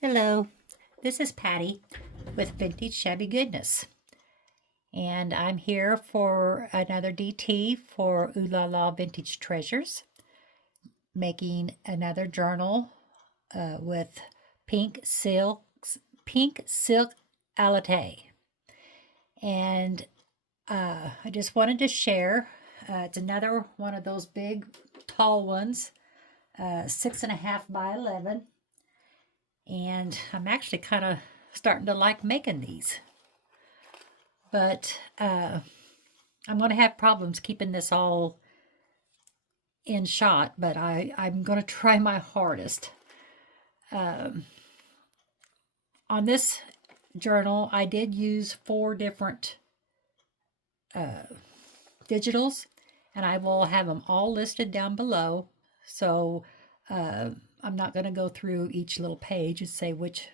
Hello, this is Patty with Vintage Shabby Goodness, and I'm here for another DT for Oohlala Vintage Treasures, making another journal with pink silk alate. And I just wanted to share. It's another one of those big, tall ones, 6.5 by 11, and I'm actually kind of starting to like making these. But I'm going to have problems keeping this all in shot, but I'm going to try my hardest. Um, on this journal, I did use 4 different digitals, and I will have them all listed down below. So I'm not going to go through each little page and say which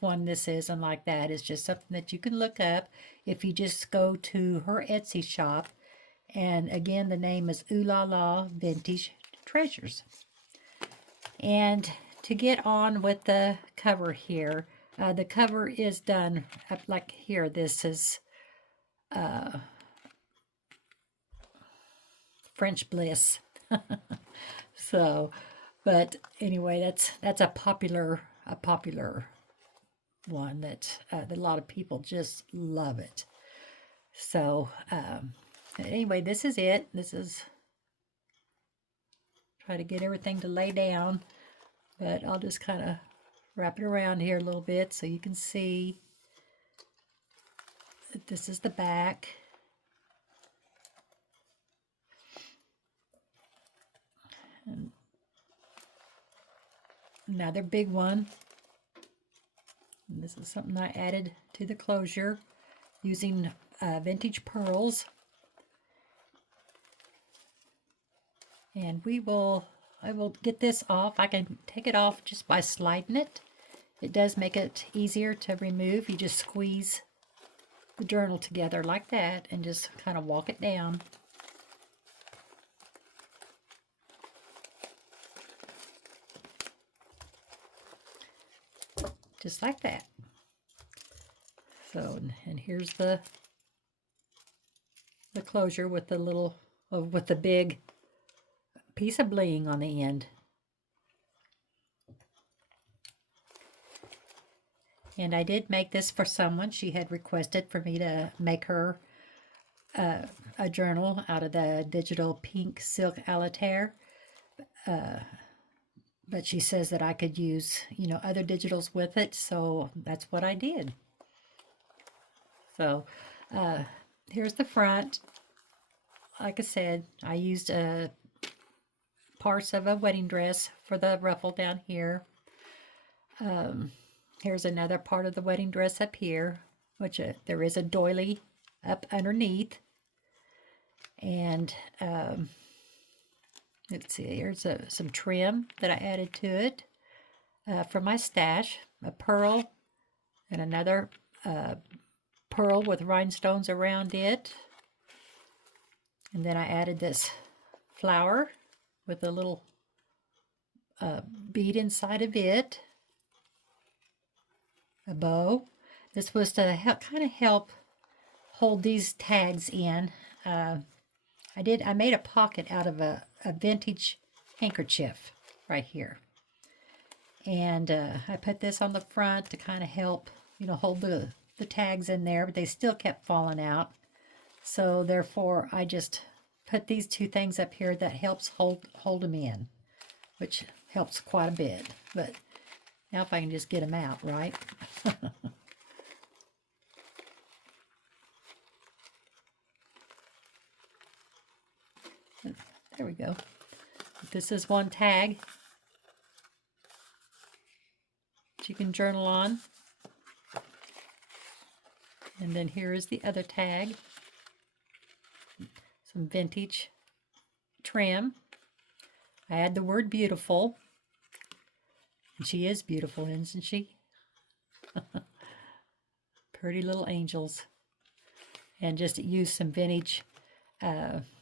one this is and like that. It's just something that you can look up if you just go to her Etsy shop. And again, the name is Oohlala Vintage Treasures. And to get on with the cover here, the cover is done up like here. This is French Bliss. So, but anyway, that's a popular one that a lot of people just love it. So anyway, this is it. This is try to get everything to lay down, but I'll just kind of wrap it around here a little bit so you can see that this is the back. And another big one. And this is something I added to the closure using vintage pearls. And I will get this off. I can take it off just by sliding it. It does make it easier to remove. You just squeeze the journal together like that and just kind of walk it down. Just like that. So, and here's the closure with the with the big piece of bling on the end. And I did make this for someone. She had requested for me to make her a journal out of the digital pink silk Atelier. But she says that I could use, other digitals with it, so that's what I did. So here's the front. Like I said, I used parts of a wedding dress for the ruffle down here. Here's another part of the wedding dress up here, which there is a doily up underneath. And let's see, here's some trim that I added to it for my stash. A pearl and another pearl with rhinestones around it. And then I added this flower with a little bead inside of it. A bow. This was to kind of help hold these tags in. I made a pocket out of a vintage handkerchief right here. And I put this on the front to kind of help, hold the tags in there, but they still kept falling out. So therefore, I just put these 2 things up here that helps hold them in, which helps quite a bit. But now if I can just get them out, right? There we go. This is one tag that you can journal on. And then here is the other tag. Some vintage trim. I add the word beautiful. And she is beautiful, isn't she? Pretty little angels. And just use some vintage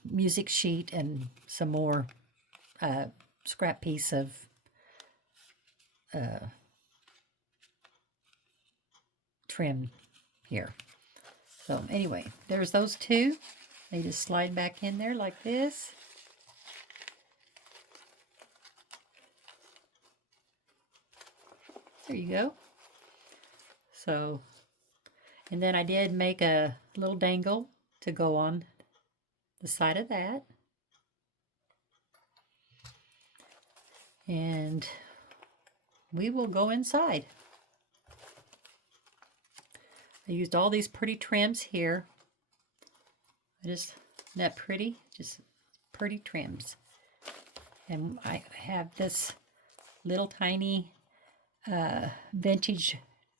music sheet and some more scrap piece of trim here. So anyway, there's those two. They just slide back in there like this. There you go. So, and then I did make a little dangle to go on the side of that. And we will go inside. I used all these pretty trims here. Isn't that pretty? Just pretty trims. And I have this little tiny vintage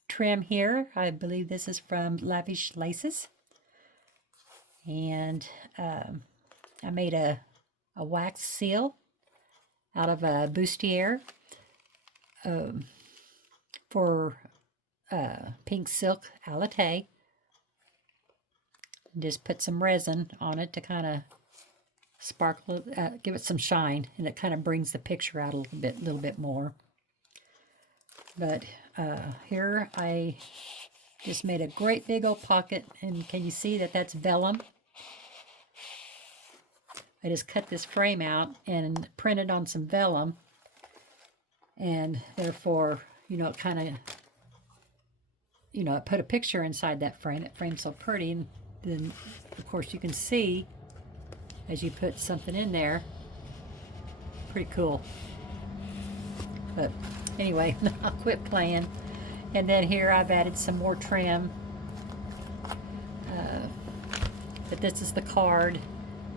trim here. I believe this is from Lavish Laces. And I made a wax seal out of a bustier for pink silk alate. Just put some resin on it to kind of sparkle, give it some shine, and it kind of brings the picture out a little bit more. But here I just made a great big old pocket, and can you see that that's vellum? I just cut this frame out and printed on some vellum, and therefore, you know, it kind of, you know, I put a picture inside that frame. That frame's so pretty, and then of course you can see as you put something in there. Pretty cool. But anyway, I'll quit playing. And then here I've added some more trim. But this is the card,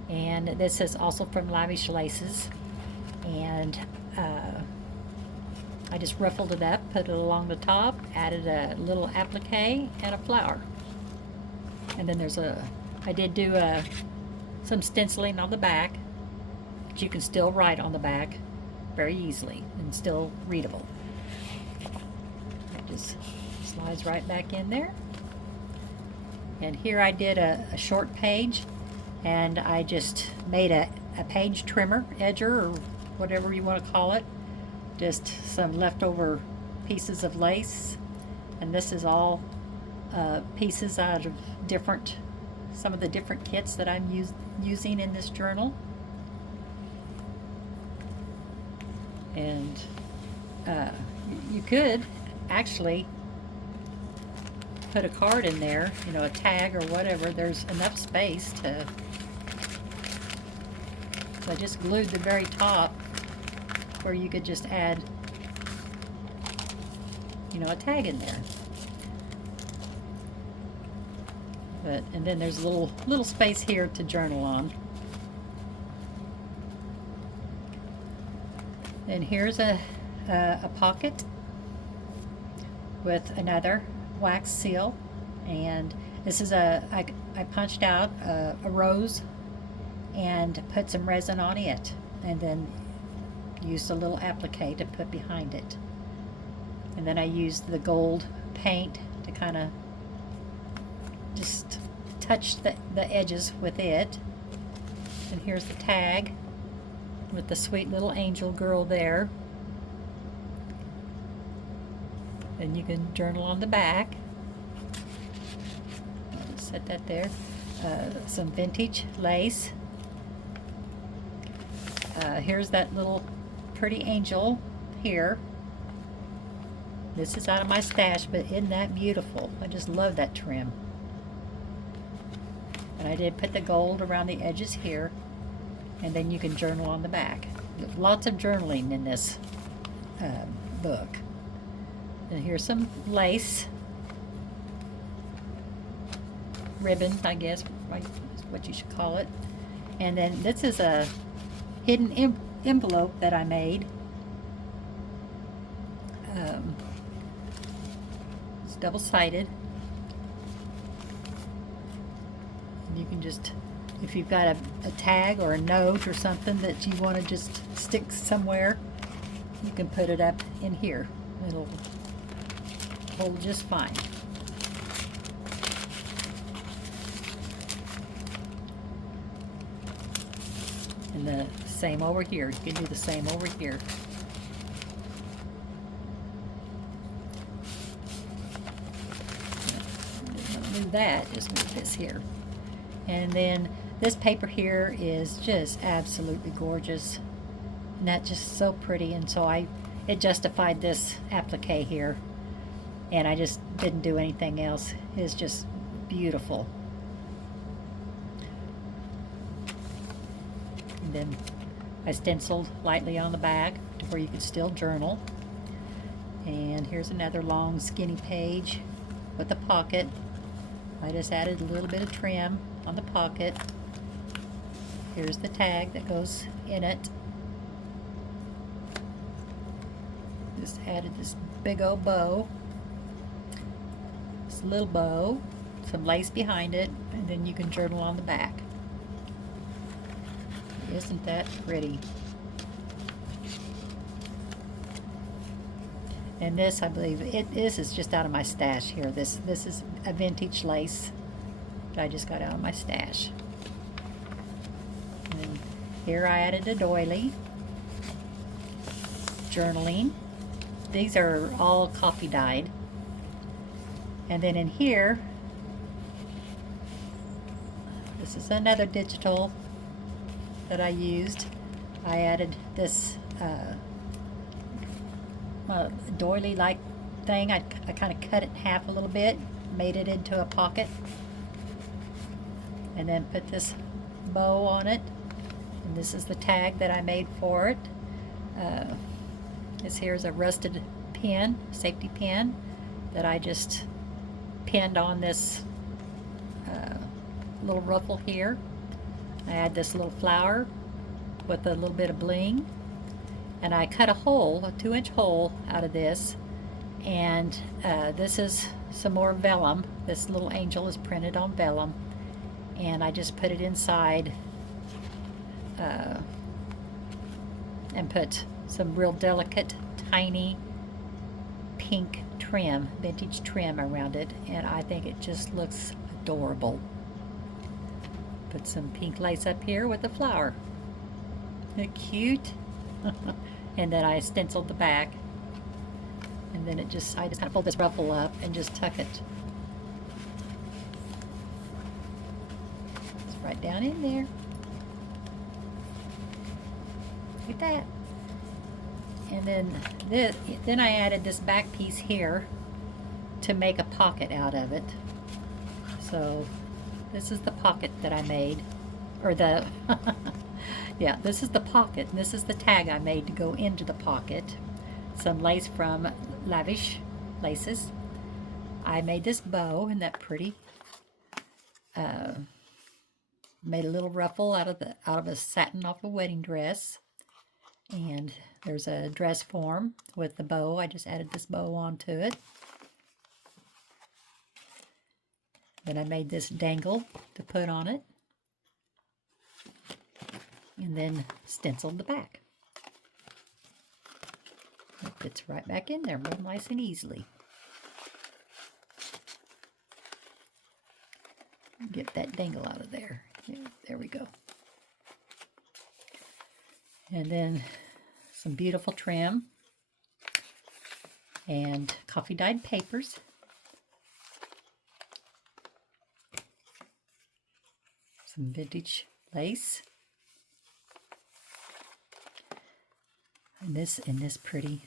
and this is also from Lavish Laces. And I just ruffled it up, put it along the top, added a little applique and a flower. And then there's I did do some stenciling on the back, but you can still write on the back very easily and still readable. It just slides right back in there. And here I did a short page, and I just made a page trimmer, edger, or whatever you want to call it. Just some leftover pieces of lace, and this is all pieces out of some of the different kits that I'm using in this journal. And you could actually put a card in there, you know, a tag or whatever. There's enough space to. So I just glued the very top where you could just add, you know, a tag in there. But, and then there's a little space here to journal on. And here's a pocket with another wax seal, and this is I punched out a rose and put some resin on it, and then used a little applique to put behind it. And then I used the gold paint to kind of just touch the edges with it. And here's the tag with the sweet little angel girl there. And you can journal on the back. I'll just set that there. Some vintage lace. Here's that little pretty angel here. This is out of my stash, but isn't that beautiful? I just love that trim. And I did put the gold around the edges here, and then you can journal on the back. Lots of journaling in this book. And here's some lace. Ribbon, I guess, right, is what you should call it. And then this is a hidden envelope that I made. It's double-sided. You can just, if you've got a tag or a note or something that you want to just stick somewhere, you can put it up in here. It'll hold just fine. And the same over here. You can do the same over here. that, just move this here. And then this paper here is just absolutely gorgeous. And that's just so pretty. And so it justified this applique here. And I just didn't do anything else. It's just beautiful. And then I stenciled lightly on the back to where you could still journal. And here's another long skinny page with a pocket. I just added a little bit of trim on the pocket. Here's the tag that goes in it. Just added this big old bow. This little bow, some lace behind it, and then you can journal on the back. Isn't that pretty? And this, I believe, this is just out of my stash here. This is a vintage lace that I just got out of my stash. And here I added a doily. Journaling. These are all coffee dyed. And then in here, this is another digital that I used. I added this doily-like thing. I kind of cut it in half a little bit, made it into a pocket, and then put this bow on it. And this is the tag that I made for it. This here is a rusted pin, safety pin, that I just pinned on this little ruffle here. I add this little flower with a little bit of bling, and I cut a hole, a 2-inch hole out of this, and this is some more vellum. This little angel is printed on vellum, and I just put it inside and put some real delicate, tiny pink trim, vintage trim around it, and I think it just looks adorable. Put some pink lace up here with a flower. Isn't it cute? And then I stenciled the back, and then I just kind of fold this ruffle up and just tuck it. It's right down in there. Look at that. And then I added this back piece here to make a pocket out of it. So this is the pocket that I made, or the yeah, this is the pocket, and this is the tag I made to go into the pocket. Some lace from Lavish laces. I made this bow, isn't that pretty? Made a little ruffle out of a satin off a wedding dress. And there's a dress form with the bow. I just added this bow onto it. Then I made this dangle to put on it. And then stenciled the back. It fits right back in there real nice and easily. Get that dangle out of there. Yeah, there we go. And then some beautiful trim and coffee dyed papers. Some vintage lace. And this pretty,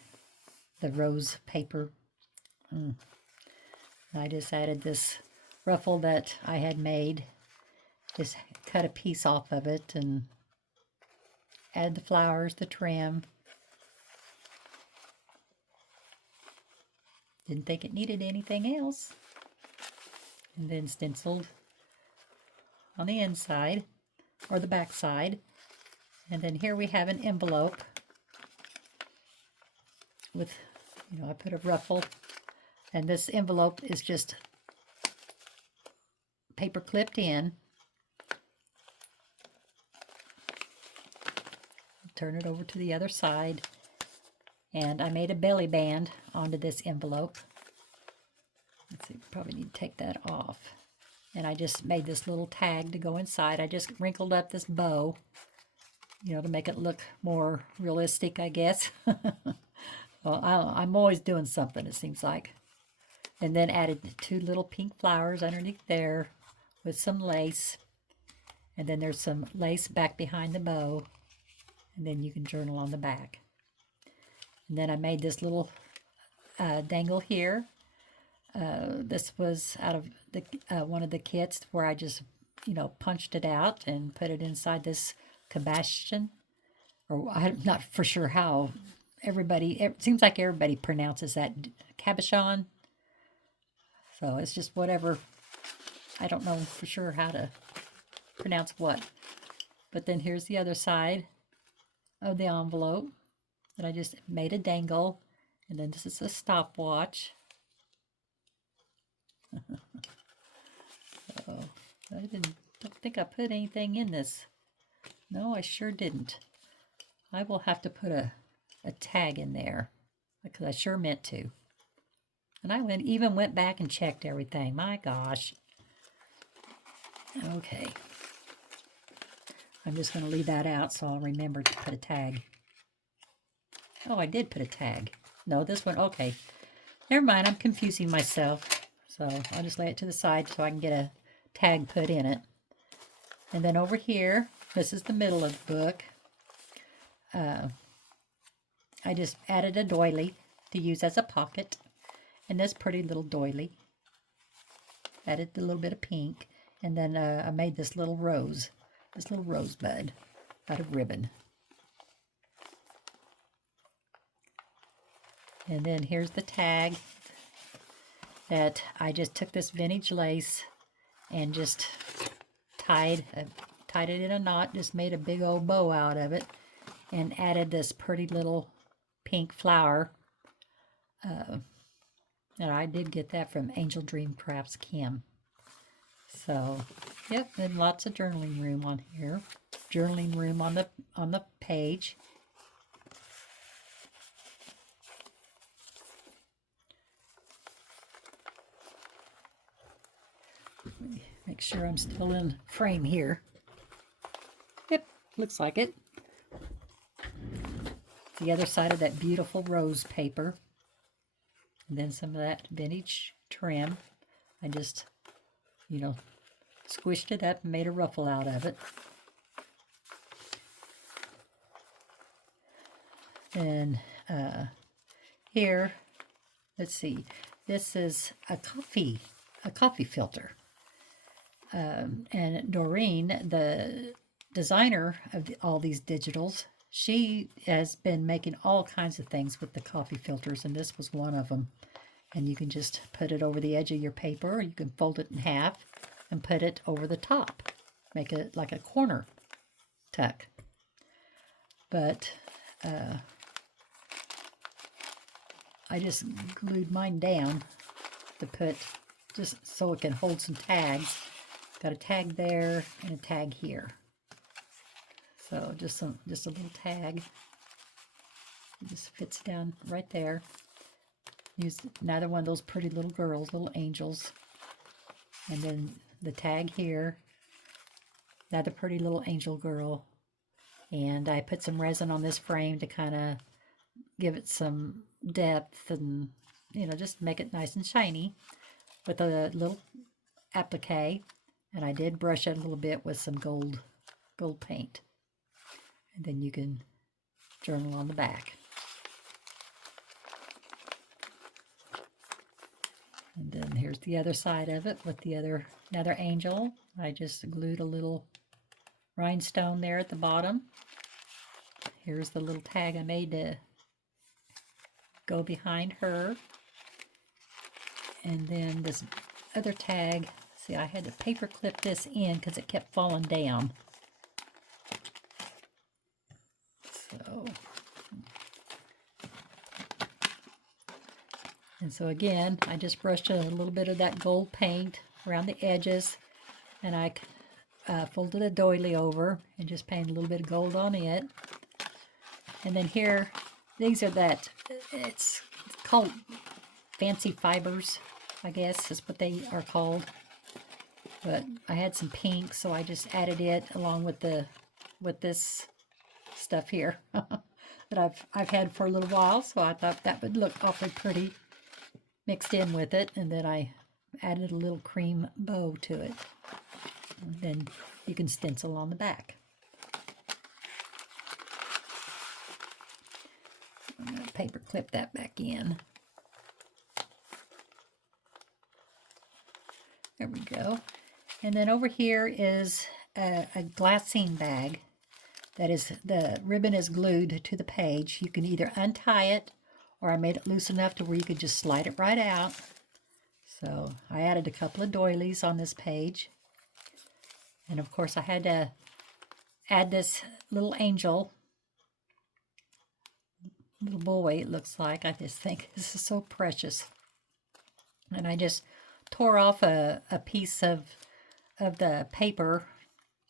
the rose paper. I just added this ruffle that I had made. Just cut a piece off of it and add the flowers, the trim. Didn't think it needed anything else. And then stenciled on the inside, or the back side. And then here we have an envelope with, I put a ruffle, and this envelope is just paper clipped in. Turn it over to the other side, and I made a belly band onto this envelope. Let's see, probably need to take that off. And I just made this little tag to go inside. I just wrinkled up this bow, to make it look more realistic, I guess. Well, I'm always doing something, it seems like. And then added the 2 little pink flowers underneath there with some lace. And then there's some lace back behind the bow. And then you can journal on the back. And then I made this little dangle here. This was out of the one of the kits where I just, punched it out and put it inside this cabochon. Or I'm not for sure how it seems like everybody pronounces that cabochon. So it's just whatever. I don't know for sure how to pronounce what. But then here's the other side of the envelope that I just made a dangle. And then this is a stopwatch. So I don't think I put anything in this. No, I sure didn't. I will have to put a tag in there because I sure meant to. And I even went back and checked everything. My gosh. Okay. I'm just going to leave that out so I'll remember to put a tag. Oh, I did put a tag. No, this one, okay. Never mind, I'm confusing myself. So I'll just lay it to the side so I can get a tag put in it. And then over here, this is the middle of the book. I just added a doily to use as a pocket. And this pretty little doily. Added a little bit of pink. And then I made this little rosebud out of ribbon. And then here's the tag that I just took this vintage lace and just tied it in a knot, just made a big old bow out of it, and added this pretty little pink flower. And I did get that from Angel Dream Crafts Kim. So, yep, and lots of journaling room on here. Journaling room on the page. Make sure I'm still in frame here. Yep, looks like it. The other side of that beautiful rose paper. And then some of that vintage trim. I just, squished it up and made a ruffle out of it. And here, let's see, this is a coffee filter. And Doreen, the designer of all these digitals, she has been making all kinds of things with the coffee filters, and this was one of them. And you can just put it over the edge of your paper, or you can fold it in half and put it over the top. Make it like a corner tuck. But I just glued mine down to put, just so it can hold some tags. Got a tag there and a tag here. So just a little tag. It just fits down right there. Use another one of those pretty little girls, little angels. And then the tag here. Another pretty little angel girl. And I put some resin on this frame to kind of give it some depth and, just make it nice and shiny with a little applique. And I did brush it a little bit with some gold paint. And then you can journal on the back. And then here's the other side of it with another angel. I just glued a little rhinestone there at the bottom. Here's the little tag I made to go behind her. And then this other tag, see, I had to paper clip this in because it kept falling down. So, and so again, I just brushed a little bit of that gold paint around the edges, and I folded a doily over and just painted a little bit of gold on it. And then here, these are it's called fancy fibers, I guess is what they are called. But I had some pink, so I just added it along with this stuff here that I've had for a little while. So I thought that would look awfully pretty mixed in with it, and then I added a little cream bow to it. And then you can stencil on the back. I'm going to paper clip that back in. There we go. And then over here is a glassine bag that is, the ribbon is glued to the page. You can either untie it, or I made it loose enough to where you could just slide it right out. So I added a couple of doilies on this page. And of course I had to add this little angel, little boy it looks like. I just think this is so precious. And I just tore off a piece of the paper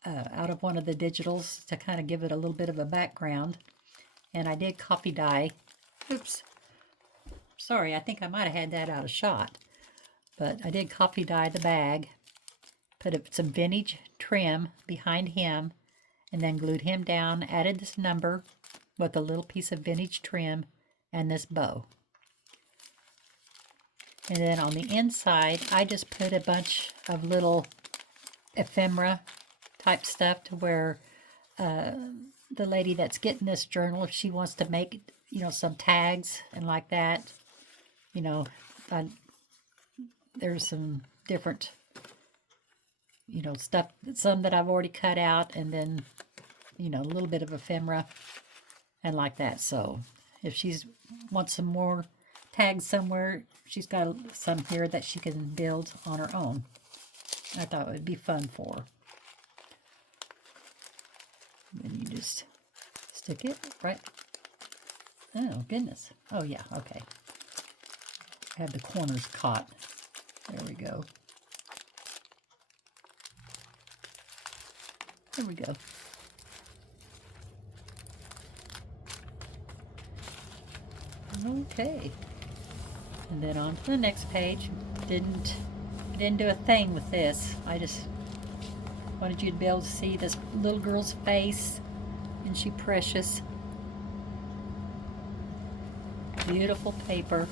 out of one of the digitals to kind of give it a little bit of a background. And I did copy dye. Oops. Sorry, I think I might have had that out of shot. But I did copy dye the bag, put some vintage trim behind him, and then glued him down, added this number with a little piece of vintage trim and this bow. And then on the inside, I just put a bunch of little ephemera type stuff to where the lady that's getting this journal, if she wants to make, some tags and like that, there's some different, stuff, some that I've already cut out, and then, a little bit of ephemera and like that. So if she's wants some more tags somewhere, she's got some here that she can build on her own. I thought it would be fun for her. Then you just stick it right. Oh, goodness. Oh, yeah, okay. I have the corners caught. There we go. There we go. Okay. And then on to the next page. Didn't do a thing with this. I just wanted you to be able to see this little girl's face. Isn't she precious? Beautiful paper.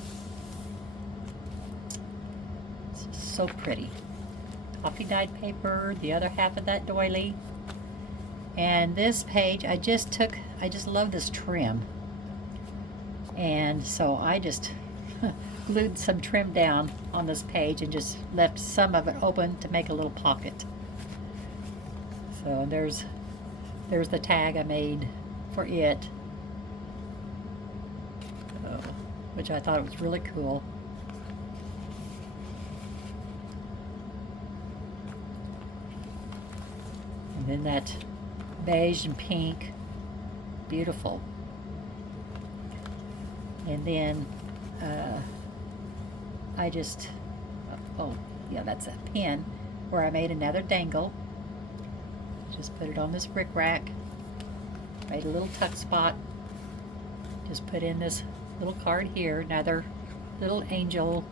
It's just so pretty. Coffee dyed paper, the other half of that doily. And this page, I just love this trim. And so I just glued some trim down on this page and just left some of it open to make a little pocket. So there's the tag I made for it, which I thought was really cool. And then that beige and pink, beautiful. And then I just, oh yeah, that's a pin where I made another dangle. Just put it on this brick rack, made a little tuck spot, just put in this little card here, another little angel,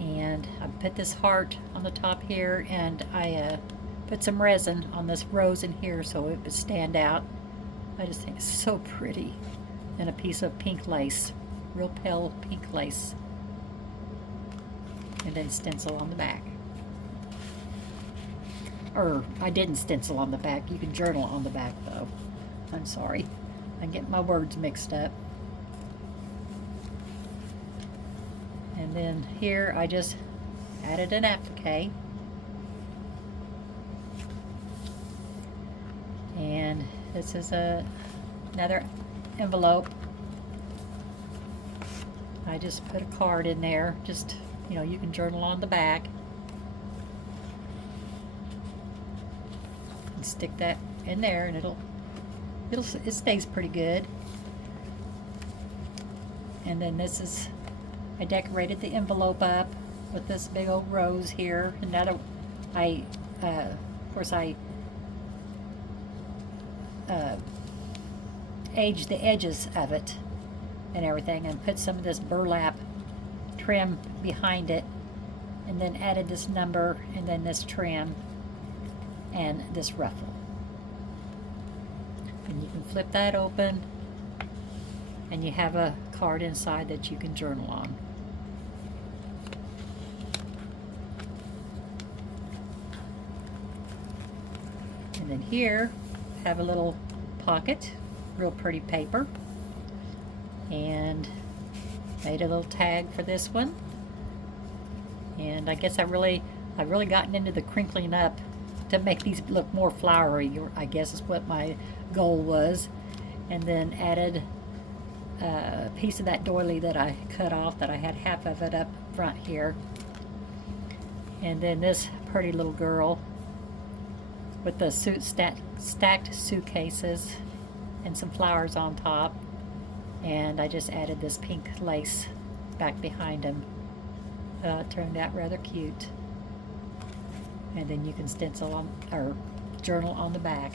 and I put this heart on the top here, and I put some resin on this rose in here so it would stand out. I just think it's so pretty. And a piece of pink lace, real pale pink lace, and then stencil on the back. Or I didn't stencil on the back. You can journal on the back though. I'm sorry, I get my words mixed up. And then here I just added an applique, and this is another envelope. I just put a card in there, just you can journal on the back and stick that in there, and it stays pretty good. And then this is, I decorated the envelope up with this big old rose here. Another, of course I aged the edges of it and everything, and put some of this burlap trim behind it, and then added this number, and then this trim, and this ruffle. And you can flip that open, and you have a card inside that you can journal on. here, have a little pocket, real pretty paper, and made a little tag for this one. And I guess I really gotten into the crinkling up to make these look more flowery, I guess is what my goal was. And then added a piece of that doily that I cut off, that I had half of it up front here. And then this pretty little girl with the stacked suitcases and some flowers on top. And I just added this pink lace back behind them. It turned out rather cute. And then you can stencil on, or journal on the back.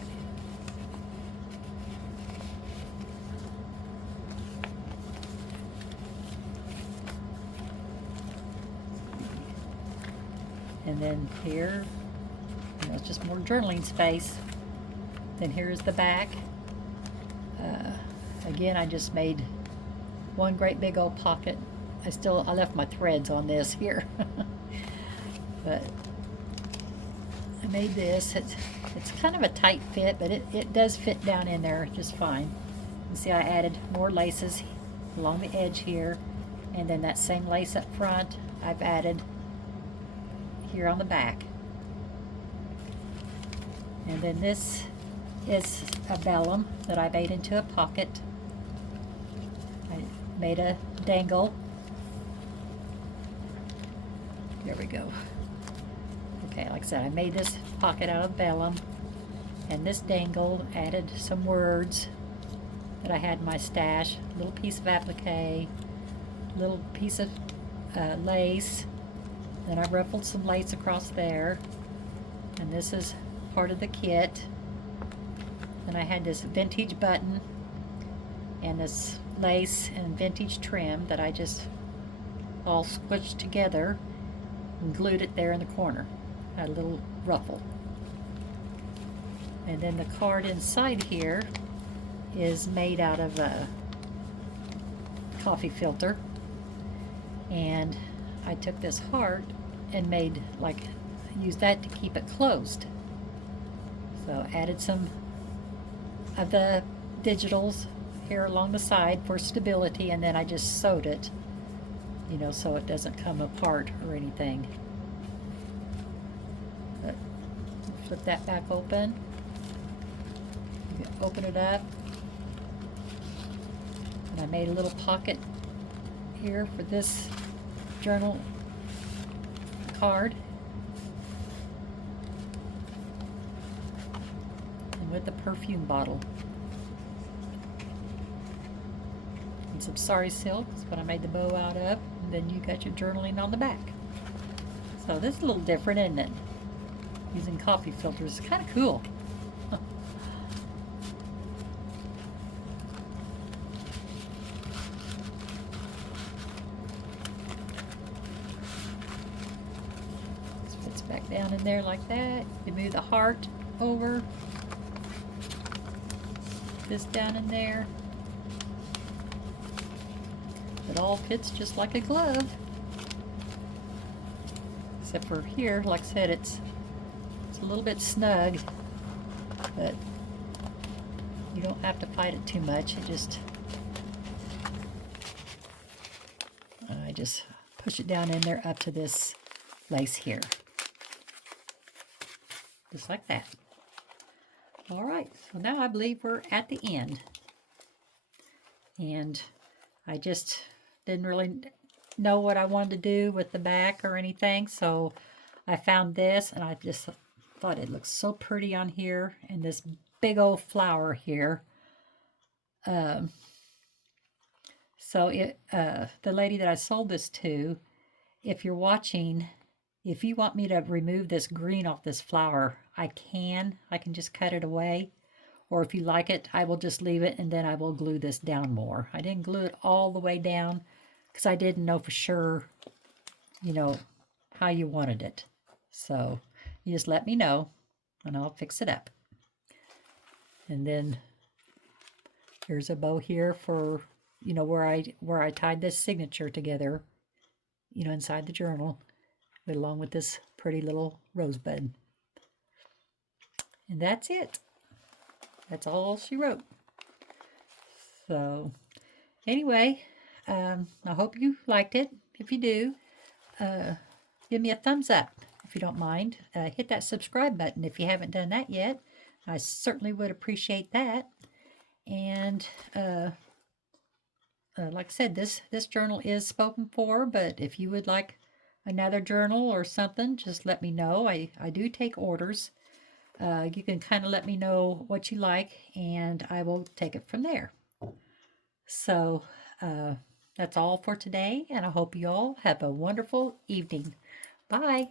And then here, it's just more journaling space. Then here's the back. Again, I just made one great big old pocket. I left my threads on this here. But I made this. It's kind of a tight fit, but it does fit down in there just fine. You see I added more laces along the edge here, and then that same lace up front I've added here on the back. And then this is a vellum that I made into a pocket. I made a dangle. There we go. Okay, like I said, I made this pocket out of vellum, and this dangle added some words that I had in my stash. A little piece of applique, little piece of lace. Then I ruffled some lace across there, and this is part of the kit. Then I had this vintage button and this lace and vintage trim that I just all squished together and glued it there in the corner. Had a little ruffle. And then the card inside here is made out of a coffee filter, and I took this heart and used that to keep it closed. So added some of the digitals here along the side for stability, and then I just sewed it, so it doesn't come apart or anything. But flip that back open. You can open it up. And I made a little pocket here for this journal card. And with the perfume bottle. And some sari silk is what I made the bow out of. And then you got your journaling on the back. So this is a little different, isn't it? Using coffee filters. It's kind of cool. Back down in there like that. You move the heart over. This down in there. It all fits just like a glove. Except for here, like I said, it's a little bit snug, but you don't have to fight it too much. I just push it down in there up to this lace here. Just like that. All right, so now I believe we're at the end. And I just didn't really know what I wanted to do with the back or anything, so I found this, and I just thought it looks so pretty on here, and this big old flower here. So the lady that I sold this to, if you're watching, if you want me to remove this green off this flower, I can just cut it away. Or if you like it, I will just leave it, and then I will glue this down more. I didn't glue it all the way down because I didn't know for sure, how you wanted it. So you just let me know, and I'll fix it up. And then here's a bow here for, where I tied this signature together, inside the journal, along with this pretty little rosebud. And that's it. That's all she wrote. So, anyway, I hope you liked it. If you do, give me a thumbs up if you don't mind. Hit that subscribe button if you haven't done that yet. I certainly would appreciate that. And like I said, this journal is spoken for, but if you would like another journal or something, just let me know. I do take orders. You can kind of let me know what you like, and I will take it from there. So that's all for today, and I hope you all have a wonderful evening. Bye.